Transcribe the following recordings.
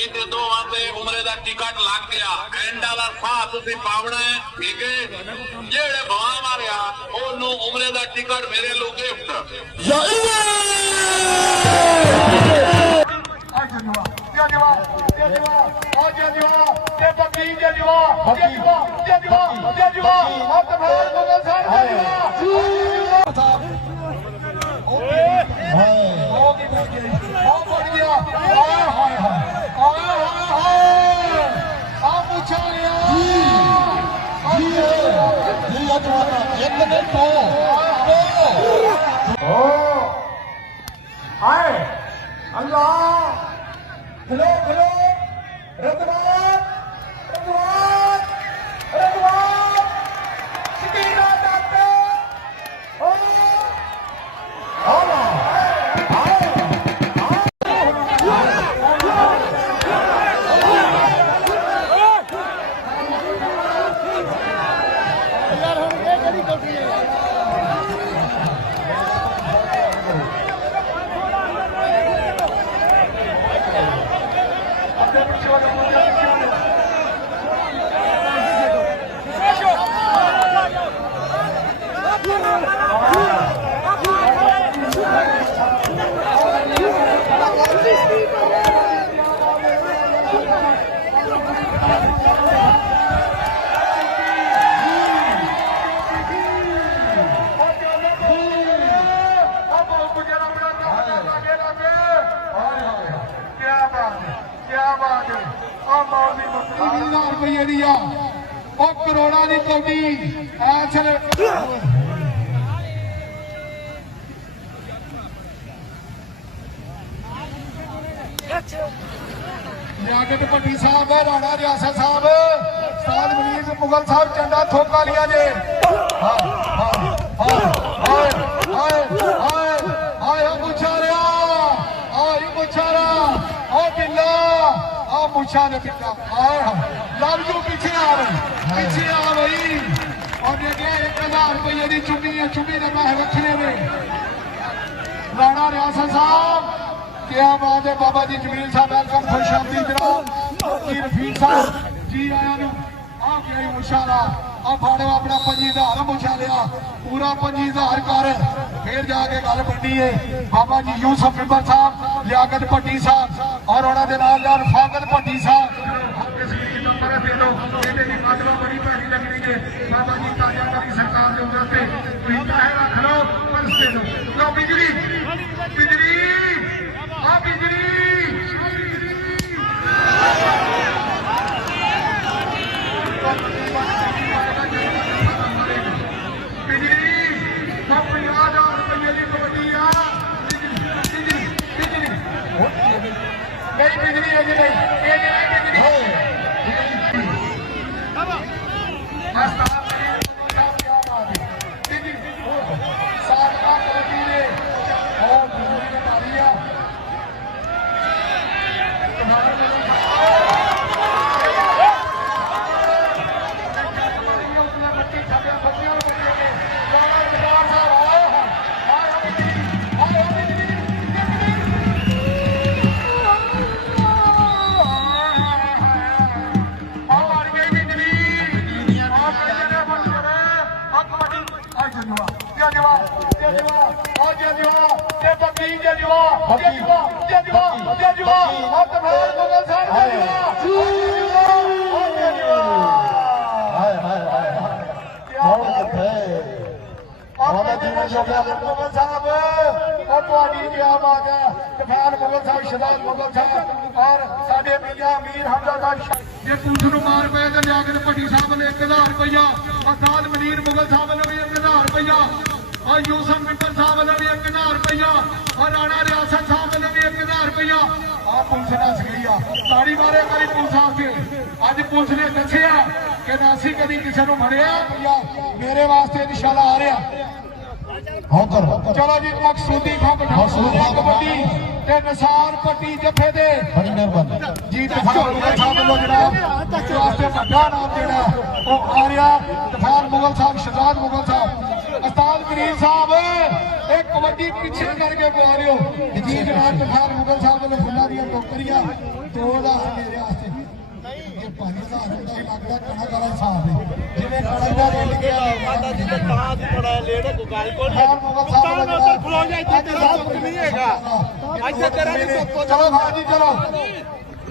ਤੁਸੀਂ ਤੇ ਦੋਵਾਂ ਤੇ ਉਮਰੇ ਦਾ ਟਿਕਟ ਲੱਗ ਗਿਆ। ਐਂਡ ਵਾਲਾ ਸਾਹ ਤੁਸੀਂ ਪਾਵਣਾ ਹੈ, ਠੀਕ ਹੈ। ਜਿਹੜੇ ਭਵਾ ਮਾਰਿਆ ਉਹਨੂੰ ਉਮਰੇ ਦਾ ਟਿਕਟ ਮੇਰੇ ਲੋ ਗਿਫਟ। करोड़ा की कौडी लियाकत भट्टी साहब, राणा रियासत साहब, उस्ताद मनीर मुगल साहब, चंदा थोका लिया जे। मुछा ने पिता लव यू पीछे आ रही और देखिए 1000 रुपये की चुम्मी है, चुम्मी ने मैं रखने में। राणा रियासत साहब क्या बात है। बाबा जी जमील साहब वेलकम, खुश आमदी जनाब। रफीक साहब जी आया आ गया मुशारा। आ फाड़ो अपना 5000 मुछा लिया, पूरा 5000 कर फिर जाके गल बननी है। बाबा जी यूसुफ मेंबर साहब, लियाकत भट्टी साहब और उन्होंने नाल फाकत भट्टी साहब। बड़ी भैड़ी लगनी है बाबा जी ताजा करी सरकार के उधर रख लो, लो बिजली बिजली आ बिजली मार पे लियाकत भट्टी साहब ने 1000 रुपया, उस्ताद मनीर मुगल साहब ने भी 1000 रुपया और यूसुफ मेंबर साहब ने भी 1000 रुपया और राणा रियासत साहब ने भी 1000 रुपया। आ पुलिस नस गई आ, ताड़ी मारे करी पुलिस आके। अज पुलिस ने दसिया कि नासी कभी किसी को फड़िया मेरे वास्ते इंशाल्लाह आ रहा। चलो जी मकसूदी कबड्डी नसार भट्टी जफे दे जी वास्ते बड़ा नाम देना वो आ रहा। तफान मुगल साहब, शहजाद मुगल साहब ਉਸਤਾਦ ਕਰੀਮ ਸਾਹਿਬ ਇਹ ਕਬੱਡੀ ਪਿੱਛੇ ਕਰਕੇ ਪਵਾ ਲਿਓ ਜੀ ਜਨਾਬ ਤਖਾਰ ਮੁਗਲ ਸਾਹਿਬ ਵੱਲੋਂ ਫੁੱਲਾਂ ਦੀਆਂ ਟੋਕਰੀਆਂ 2000 ਮੇਰੇ ਵਾਸਤੇ ਇਹ 5000 ਹੁੰਦਾ ਲੱਗਦਾ ਕਣਾ ਕਰਾ ਹਿਸਾਬ ਹੈ ਜਿਵੇਂ ਕੜਾ ਦਾ ਰੇਟ ਗਿਆ ਸਾਡਾ ਜੀ ਤਾਂ ਦੀ ਬੜਾ ਲੇਟ ਕੋ ਗੱਲ ਕੋਲ ਤਖਾਰ ਮੁਗਲ ਸਾਹਿਬ ਵੱਲੋਂ ਉੱਧਰ ਖਲੋ ਜਾ ਇੱਥੇ ਤੇਰਾ ਸੁੱਖ ਨਹੀਂ ਹੈਗਾ ਇੱਥੇ ਤੇਰਾ ਨਹੀਂ ਸੁੱਖ ਚਲੋ ਭਾਜੀ ਚਲੋ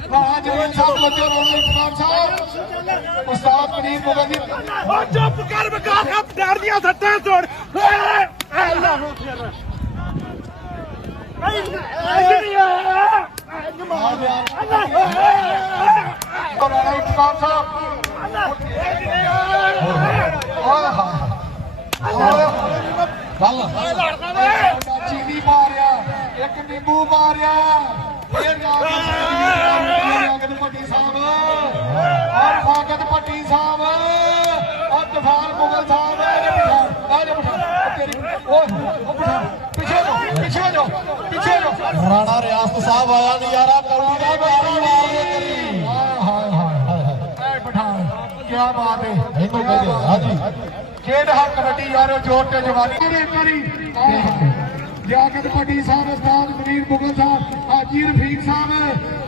ਮਹਾਰਾਜ ਜਵਾਨ ਸਾਹਿਬ ਬੱਚੇ ਰੋਣਾ ਇਤਮਾਮ ਸਾਹਿਬ ਉਸਤਾਦ ਕਰੀਮ ਮੁਗਲ ਜੀ ਉਹ ਚੁੱਪ ਕਰ ਬਕਾ ਖੱਪ ਡਰ ਦੀਆਂ ਸੱਟਾਂ ਛੋੜ ਅੱਲਾਹ ਨੂੰ ਫਿਰ ਰੋਣਾ ਇਤਮਾਮ ਸਾਹਿਬ ਚੀਨੀ ਮਾਰਿਆ ਇੱਕ ਨਿੰਬੂ ਮਾਰਿਆ ਇਹ ਨਾਗਦ ਭੱਟੀ ਸਾਹਿਬ ਔਰ ਫਾਗਤ ਭੱਟੀ ਸਾਹਿਬ ਔਰ ਤਫਾਲ ਮੁਗਲ ਸਾਹਿਬ ਆ ਜਾ ਤੇਰੀ ਪਿੱਛੇ ਜੋ ਰਾਣਾ ਰਿਆਸਤ ਸਾਹਿਬ ਆਇਆ ਨਜ਼ਾਰਾ ਕੌਡੀ ਦਾ ਬਾਰੀ ਮਾਰਦੇ ਕਰੀ ਹਾਏ ਹਾਏ ਪਠਾਨ ਕੀ ਬਾਤ ਹੈ ਇਹਨੂੰ ਕਹਿੰਦੇ ਹਾਂਜੀ ਖੇਡ ਹੱਕ ਕਬੱਡੀ ਯਾਰੋ ਜੋਰ ਤੇ ਜਵਾਨੀ ਦੇ ਕਰੀ ਲਿਆਕਤ ਭੱਟੀ ਸਾਹਿਬ ਉਸਤਾਦ ਮਨੀਰ ਮੁਗਲ ਸਾਹਿਬ ਹਾਜੀ ਰਫੀਕ ਸਾਹਿਬ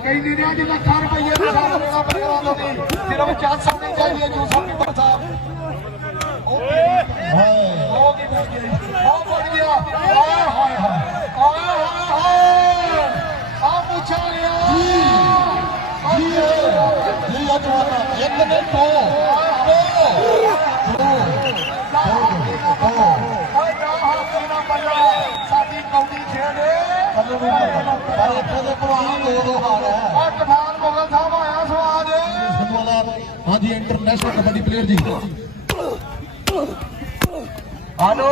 ਕਹਿੰਦੇ ਨੇ ਅੱਜ ਲੱਖਾਂ ਰੁਪਏ ਦਾ ਸਾਥ ਦੇਣਾ ਬਰਕਰਾਰ ਲੋਕੀ ਸਿਰਫ ਚਾਂਸ ਨਹੀਂ ਚਾਹੀਏ ਜੋ ਸਾਹਮਣੇ ਪਰ ਸਾਹਿਬ ਉਹ ਕੀ ਬਣ ਗਿਆ ਉਹ ਬਣ ਗਿਆ ਹਾਏ ਹਾਏ ਹਾਏ ਆ ਪੁੱਛਾ ਲਿਆ ਜੀ ਜਵਾਨਾ ਇੱਕ ਨੇ ਦੋ ਸਾਡੀ ਕੌਡੀ ਖੇਡ ਪਰ ਇੱਥੇ ਦੇ ਭਲਵਾਨ ਦੋ ਹਾਰ ਹੈ ਔਰ ਤਫਾਨ ਮੁਗਲ ਸਾਹਿਬ ਆਇਆ ਸਵਾਦ ਹਾਂਜੀ ਇੰਟਰਨੈਸ਼ਨਲ ਕਬੱਡੀ ਪਲੇਅਰ ਜੀ ਹਲੋ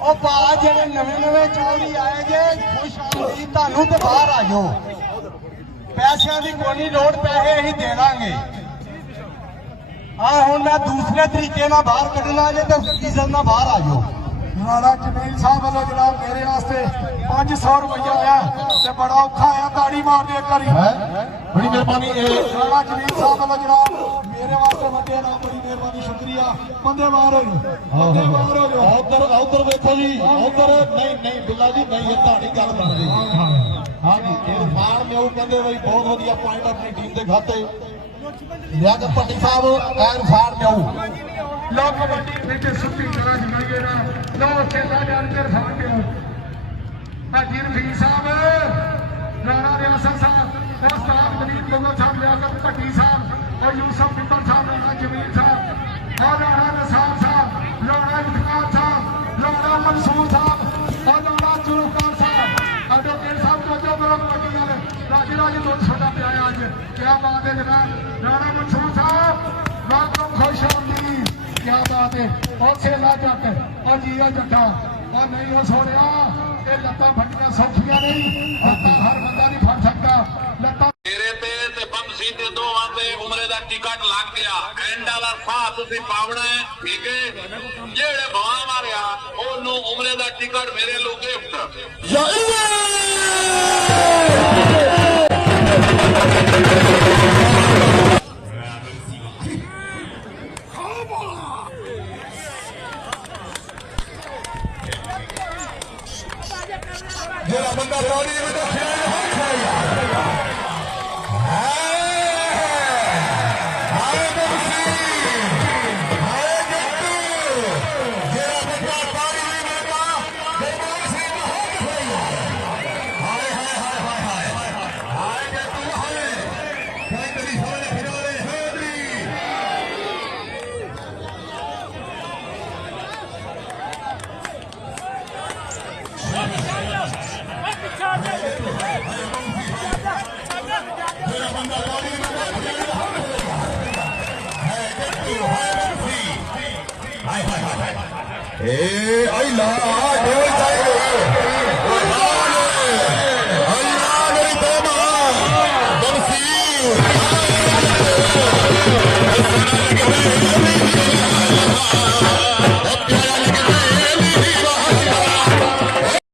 ਉਹ ਬਾ ਜਿਹੜੇ ਨਵੇਂ ਚੋਰੀ ਆਏ ਜੇ ਖੁਸ਼ ਆਮਦੀ ਤੁਹਾਨੂੰ ਤੇ ਬਾਹਰ ਆ ਜਾਓ ਪੈਸਿਆਂ ਦੀ ਕੋਈ ਲੋੜ ਪੈਸੇ ਅਸੀਂ ਦੇ ਦਾਂਗੇ ਆ ਹੁਣ ਮੈਂ ਦੂਸਰੇ ਤਰੀਕੇ ਨਾਲ ਬਾਹਰ ਕੱਢਣਾ ਜੇ ਤੇ ਸੀਜ਼ਨ ਨਾਲ ਬਾਹਰ ਆ ਜਾਓ ਰਾਣਾ ਜਮੀਲ ਸਾਹਿਬ ਵੱਲੋਂ ਜਨਾਬ ਮੇਰੇ ਵਾਸਤੇ 500 ਰੁਪਇਆ ਆਇਆ ਤੇ ਬੜਾ ਔਖਾ ਆਇਆ ਤਾੜੀ ਮਾਰਦੇ ਇੱਕ ਵਾਰੀ ਬੜੀ ਮਿਹਰਬਾਨੀ ਇਹ ਰਾਣਾ ਜਮੀਲ ਸਾਹਿਬ ਵੱਲੋਂ ਜਨਾਬ ਮੇਰੇ ਵਾਸਤੇ ਵੱਡੇ ਨਾਮ ਬੜੀ ਮਿਹਰਬਾਨੀ ਸ਼ੁਕਰੀਆ ਬੰਦੇ ਮਾਰ ਹੋ ਜਾਓ ਉਧਰ ਵੇਖੋ ਜੀ ਉਧਰ ਨਹੀਂ ਬਿੱਲਾ ਜੀ ਨਹੀਂ ਇਹ ਤੁਹਾਡੀ ਗੱਲ ਬਣਦੀ ਹਾਂਜੀ ਇਰਫਾਨ ਮਿਓ ਕਹਿੰਦੇ ਬਈ ਬਹੁਤ ਵਧੀਆ ਪੁਆਇੰਟ ਆਪਣੀ ਟੀਮ ਦੇ ਖਾਤੇ ਲਿਆਕਤ ਭੱਟੀ ਸਾਹਿਬ ਇਰਫਾਨ ਮਿਓ ਲੋ ਕਬੱਡੀ ਵਿੱਚ ਸੁੱਤੀ ਕਰਾ ਜਮਾਈਏ ਨਾ ਲੋ ਖੇਲਾ ਜਾਣ ਕੇ ਰਫਾਨ ਦਿਓ ਹਾਜੀ ਰਫੀਕ ਸਾਹਿਬ ਰਾਣਾ ਰਿਆਸਤ ਸਾਹਿਬ ਉਸਤਾਦ ਮਨੀਰ ਮੁਗਲ ਸਾਹਿਬ ਲਿਆਕਤ ਭੱਟੀ ਸਾਹਿਬ ਔਰ ਯੂਸਫ ਮਿੱਤਲ ਸਾਹਿਬ ਰਾਣਾ ਜਮੀਲ ਸਾਹਿਬ ਔਰ ਰਾਣਾ ਨਸਾਰ ਸਾਹਿਬ ਰਾਣਾ ਇਤਮਾਮ ਸਾਹਿਬ ਰਾਣਾ ਮਨਸੂਰ ਸਾਹਿਬ ਔਰ ਰਾਣਾ ਚੁਰਕਾਰ ਸਾਹਿਬ ਐਡਵੋਕੇਟ ਸਾਹਿਬ ਤੋਂ ਜੋ ਬੜਾ ਕਬੱਡੀ ਵਾਲੇ ਰਾਜ ਤੋਂ ਛੋਟਾ ਪਿਆ ਅੱਜ ਕੀ ਬਾਤ ਹੈ ਜਨਾਬ ਰਾਣਾ ਮਨਸੂਰ ਸਾਹਿਬ ਵਾਕਮ ਖੁਸ਼ ਹੋਣੀ ਕੀ ਬਾਤ ਹੈ ਉਹ ਸੇਲਾ ਜੱਟ ਉਹ ਜੀਓ ਜੱਟਾ ਉਹ ਨਹੀਂ ਉਹ ਸੋਹਣਿਆ ਇਹ ਲੱਤਾਂ ਫੱਟੀਆਂ ਸੌਖੀਆਂ ਨਹੀਂ ਲੱਤਾਂ ਹਰ ਬੰਦਾ ਨਹੀਂ ਫੜ ਸਕਦਾ ਲੱਤਾਂ ਮੇਰੇ ਤੇ ਬੰਸੀ ਦੇ ਦੋਵਾਂ ਤੇ ਉਮਰੇ ਦਾ ਟਿਕਟ ਲੱਗ ਗਿਆ ਐਂਡ ਵਾਲਾ ਸਾਹ ਤੁਸੀਂ ਪਾਵਣਾ ਹੈ ਠੀਕ ਹੈ ਜਿਹੜੇ ਭਵਾ ਮਾਰਿਆ ਉਹਨੂੰ ਉਮਰੇ ਦਾ ਟਿਕਟ ਮੇਰੇ ਲੋ ਗਿਫਟ ਜਿਹੜਾ ਬੰਦਾ ਦੌੜੀ ਵਿੱਚ Hey, I love